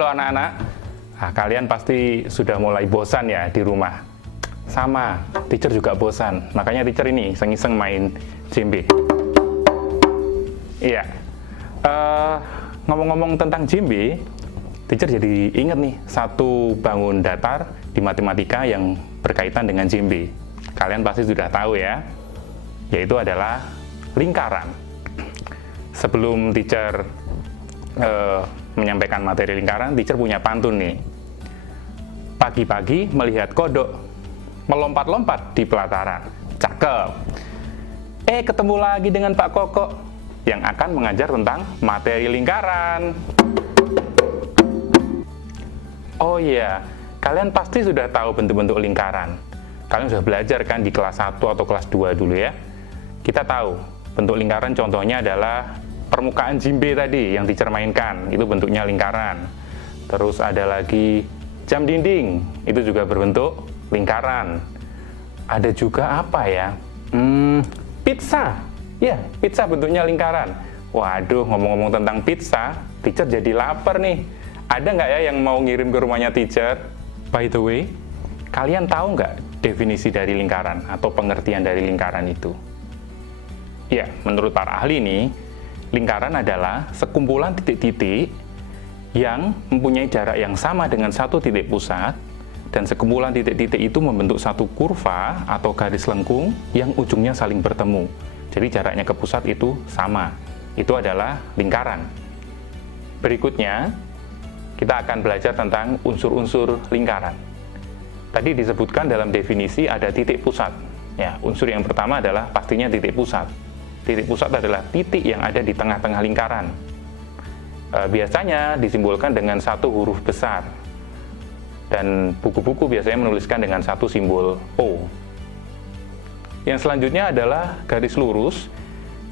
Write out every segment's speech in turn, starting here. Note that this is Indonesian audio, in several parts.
Halo anak-anak, nah, kalian pasti sudah mulai bosan ya di rumah. Sama, teacher juga bosan, makanya teacher ini iseng-iseng main JMB. Iya, ngomong-ngomong tentang JMB, teacher jadi ingat nih satu bangun datar di matematika yang berkaitan dengan JMB. Kalian pasti sudah tahu ya, yaitu adalah lingkaran. Sebelum teacher menyampaikan materi lingkaran, teacher punya pantun nih. Pagi-pagi melihat kodok melompat-lompat di pelataran. Cakep. Ketemu lagi dengan Pak Koko yang akan mengajar tentang materi lingkaran. Oh iya, kalian pasti sudah tahu bentuk-bentuk lingkaran. Kalian sudah belajar kan di kelas 1 atau kelas 2 dulu ya. Kita tahu bentuk lingkaran contohnya adalah permukaan JMB tadi yang teacher mainkan, itu bentuknya lingkaran. Terus ada lagi jam dinding, itu juga berbentuk lingkaran. Ada juga apa ya? Pizza. Ya, pizza bentuknya lingkaran. Waduh, ngomong-ngomong tentang pizza, teacher jadi lapar nih. Ada nggak ya yang mau ngirim ke rumahnya teacher? By the way, kalian tahu nggak definisi dari lingkaran atau pengertian dari lingkaran itu? Ya, menurut para ahli nih, lingkaran adalah sekumpulan titik-titik yang mempunyai jarak yang sama dengan satu titik pusat, dan sekumpulan titik-titik itu membentuk satu kurva atau garis lengkung yang ujungnya saling bertemu. Jadi jaraknya ke pusat itu sama. Itu adalah lingkaran. Berikutnya, kita akan belajar tentang unsur-unsur lingkaran. Tadi disebutkan dalam definisi ada titik pusat. Ya, unsur yang pertama adalah pastinya titik pusat. Titik pusat adalah titik yang ada di tengah-tengah lingkaran. Biasanya disimbolkan dengan satu huruf besar. Dan buku-buku biasanya menuliskan dengan satu simbol O. Yang selanjutnya adalah garis lurus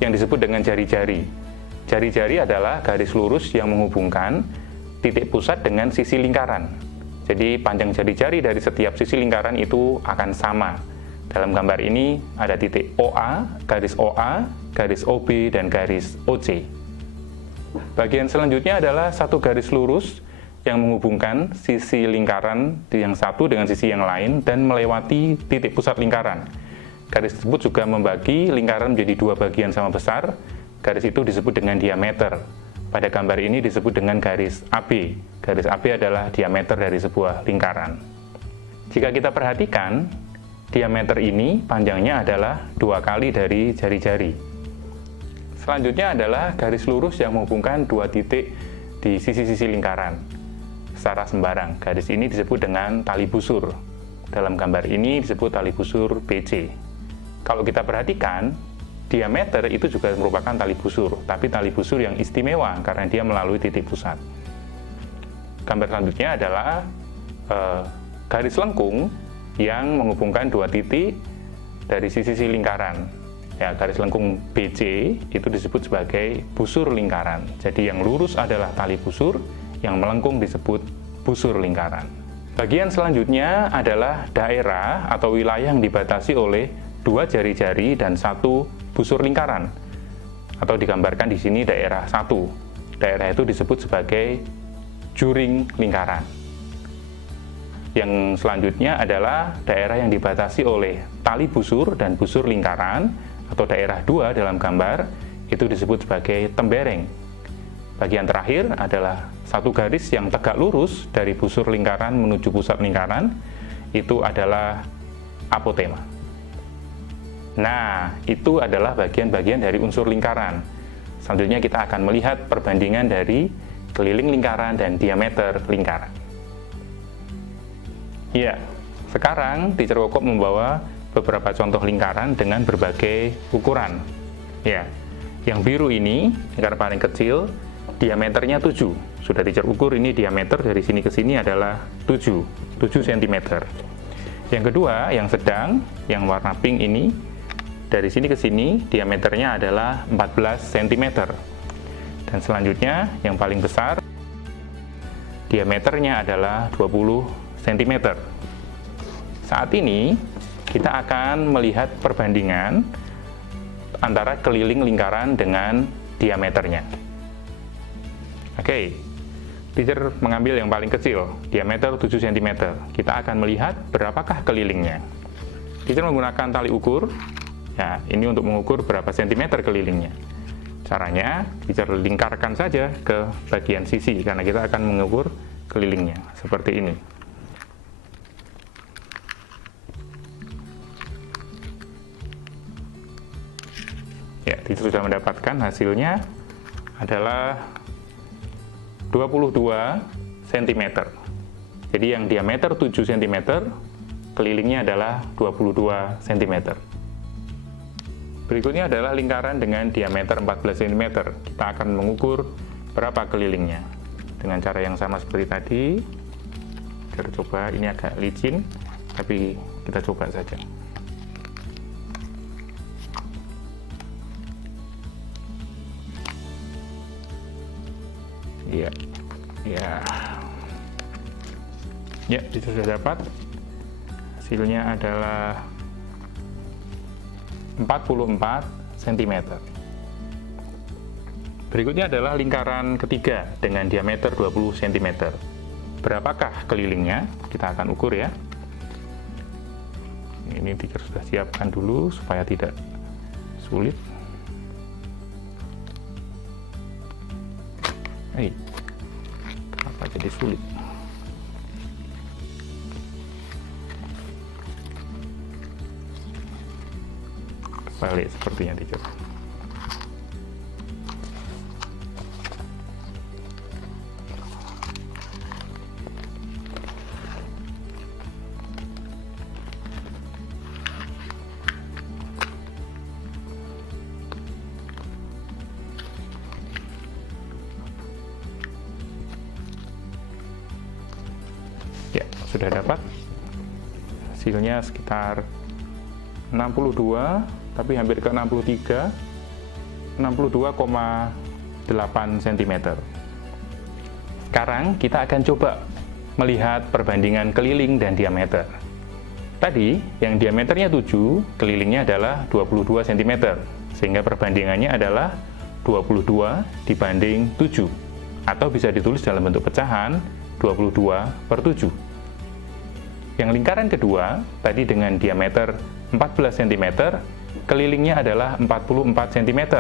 yang disebut dengan jari-jari. Jari-jari adalah garis lurus yang menghubungkan titik pusat dengan sisi lingkaran. Jadi panjang jari-jari dari setiap sisi lingkaran itu akan sama. Dalam gambar ini ada titik OA, garis OB, dan garis OC. Bagian selanjutnya adalah satu garis lurus yang menghubungkan sisi lingkaran yang satu dengan sisi yang lain dan melewati titik pusat lingkaran. Garis tersebut juga membagi lingkaran menjadi dua bagian sama besar. Garis itu disebut dengan diameter. Pada gambar ini disebut dengan garis AB. Garis AB adalah diameter dari sebuah lingkaran. Jika kita perhatikan, diameter ini panjangnya adalah 2 kali dari jari-jari. Selanjutnya adalah garis lurus yang menghubungkan dua titik di sisi-sisi lingkaran secara sembarang. Garis ini disebut dengan tali busur. Dalam gambar ini disebut tali busur BC. Kalau kita perhatikan, diameter itu juga merupakan tali busur, tapi tali busur yang istimewa karena dia melalui titik pusat. Gambar selanjutnya adalah garis lengkung yang menghubungkan dua titik dari sisi lingkaran. Ya, garis lengkung BC itu disebut sebagai busur lingkaran. Jadi yang lurus adalah tali busur, yang melengkung disebut busur lingkaran. Bagian selanjutnya adalah daerah atau wilayah yang dibatasi oleh dua jari-jari dan satu busur lingkaran. Atau digambarkan di sini daerah 1. Daerah itu disebut sebagai juring lingkaran. Yang selanjutnya adalah daerah yang dibatasi oleh tali busur dan busur lingkaran, atau daerah 2 dalam gambar, itu disebut sebagai tembereng. Bagian terakhir adalah satu garis yang tegak lurus dari busur lingkaran menuju pusat lingkaran, itu adalah apotema. Nah, itu adalah bagian-bagian dari unsur lingkaran. Selanjutnya kita akan melihat perbandingan dari keliling lingkaran dan diameter lingkaran. Ya, sekarang teacher Koko membawa beberapa contoh lingkaran dengan berbagai ukuran. Ya, yang biru ini, lingkaran paling kecil, diameternya 7. Sudah teacher ukur, ini diameter dari sini ke sini adalah 7 cm. Yang kedua, yang sedang, yang warna pink ini, dari sini ke sini, diameternya adalah 14 cm. Dan selanjutnya, yang paling besar, diameternya adalah 20 cm. Saat ini, kita akan melihat perbandingan antara keliling lingkaran dengan diameternya. Oke, teacher mengambil yang paling kecil, diameter 7 cm. Kita akan melihat berapakah kelilingnya. Teacher menggunakan tali ukur. Ya, ini untuk mengukur berapa sentimeter kelilingnya. Caranya, teacher lingkarkan saja ke bagian sisi, karena kita akan mengukur kelilingnya, seperti ini. Ya, teacher sudah mendapatkan hasilnya adalah 22 cm. Jadi yang diameter 7 cm, kelilingnya adalah 22 cm. Berikutnya adalah lingkaran dengan diameter 14 cm. Kita akan mengukur berapa kelilingnya. Dengan cara yang sama seperti tadi. Kita coba, ini agak licin, tapi kita coba saja. Ya, itu sudah dapat. Hasilnya adalah 44 cm. Berikutnya adalah lingkaran ketiga dengan diameter 20 cm. Berapakah kelilingnya? Kita akan ukur ya. Ini teacher sudah siapkan dulu supaya tidak sulit. Kenapa jadi sulit? Balik sepertinya teacher. Ya, sudah dapat. Hasilnya sekitar 62, tapi hampir ke 63, 62,8 cm. Sekarang kita akan coba melihat perbandingan keliling dan diameter. Tadi yang diameternya 7, kelilingnya adalah 22 cm, sehingga perbandingannya adalah 22 dibanding 7, atau bisa ditulis dalam bentuk pecahan 22/7. Yang lingkaran kedua, tadi dengan diameter 14 cm, kelilingnya adalah 44 cm.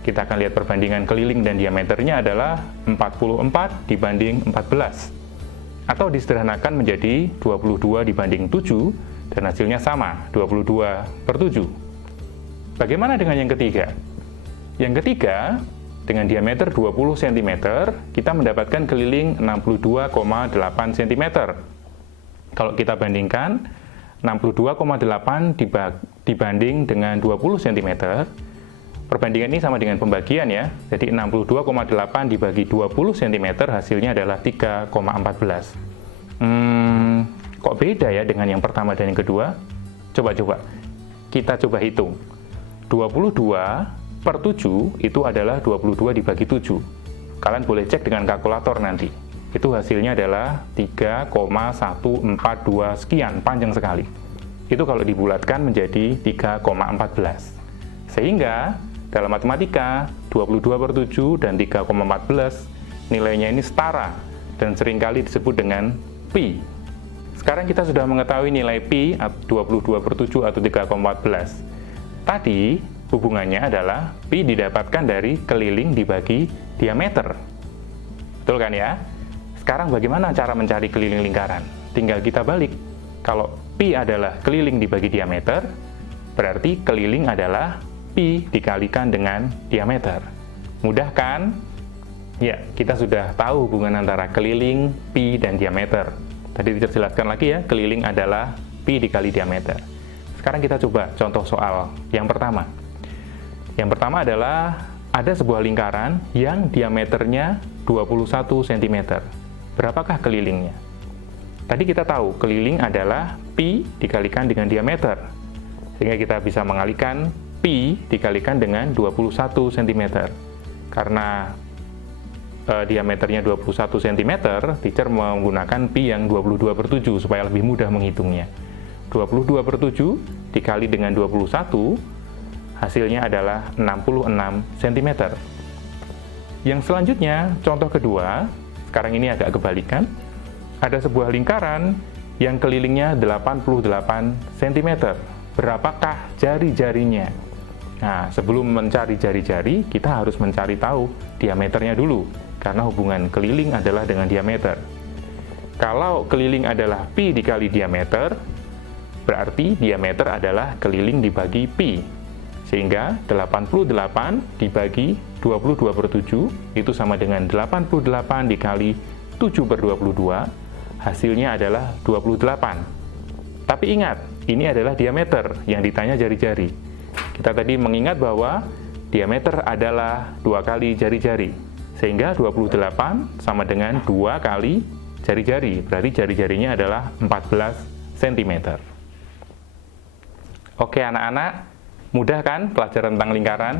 Kita akan lihat perbandingan keliling dan diameternya adalah 44 dibanding 14. Atau disederhanakan menjadi 22 dibanding 7, dan hasilnya sama, 22/7. Bagaimana dengan yang ketiga? Yang ketiga, dengan diameter 20 cm, kita mendapatkan keliling 62,8 cm. Kalau kita bandingkan, 62,8 dibanding dengan 20 cm, perbandingan ini sama dengan pembagian ya. Jadi 62,8 dibagi 20 cm hasilnya adalah 3,14. Kok beda ya dengan yang pertama dan yang kedua? Coba-coba. Kita coba hitung. 22/7 itu adalah 22 dibagi 7. Kalian boleh cek dengan kalkulator nanti. Itu hasilnya adalah 3,142 sekian, panjang sekali. Itu kalau dibulatkan menjadi 3,14. Sehingga dalam matematika 22/7 dan 3,14 nilainya ini setara dan seringkali disebut dengan pi. Sekarang kita sudah mengetahui nilai pi 22/7 atau 3,14. Tadi hubungannya adalah pi didapatkan dari keliling dibagi diameter. Betul kan ya? Sekarang bagaimana cara mencari keliling lingkaran? Tinggal kita balik. Kalau pi adalah keliling dibagi diameter, berarti keliling adalah pi dikalikan dengan diameter. Mudah kan? Ya, kita sudah tahu hubungan antara keliling, pi, dan diameter. Tadi dijelaskan lagi ya, keliling adalah pi dikali diameter. Sekarang kita coba contoh soal yang pertama. Yang pertama adalah ada sebuah lingkaran yang diameternya 21 cm. Berapakah kelilingnya? Tadi kita tahu keliling adalah pi dikalikan dengan diameter. Sehingga kita bisa mengalihkan pi dikalikan dengan 21 cm. Karena diameternya 21 cm, teacher menggunakan pi yang 22/7 supaya lebih mudah menghitungnya. 22/7 dikali dengan 21, hasilnya adalah 66 cm. Yang selanjutnya, contoh kedua, sekarang ini agak kebalikan. Ada sebuah lingkaran yang kelilingnya 88 cm. Berapakah jari-jarinya? Nah, sebelum mencari jari-jari, kita harus mencari tahu diameternya dulu, karena hubungan keliling adalah dengan diameter. Kalau keliling adalah pi dikali diameter, berarti diameter adalah keliling dibagi pi. Sehingga 88 dibagi 22/7 itu sama dengan 88 dikali 7/22, hasilnya adalah 28. Tapi ingat, ini adalah diameter, yang ditanya jari-jari. Kita tadi mengingat bahwa diameter adalah 2 kali jari-jari, sehingga 28 sama dengan 2 kali jari-jari, berarti jari-jarinya adalah 14 cm. Oke anak-anak, mudah kan pelajaran tentang lingkaran?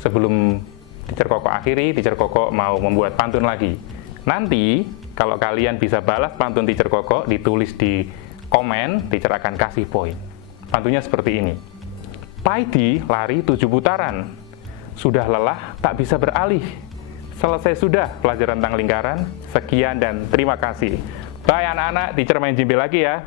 Sebelum Teacher Koko akhiri, Teacher Koko mau membuat pantun lagi. Nanti, kalau kalian bisa balas pantun Teacher Koko, ditulis di komen, Teacher akan kasih poin. Pantunnya seperti ini. Paidi lari 7 putaran. Sudah lelah, tak bisa beralih. Selesai sudah pelajaran tentang lingkaran. Sekian dan terima kasih. Bye anak-anak, Teacher main jimbe lagi ya.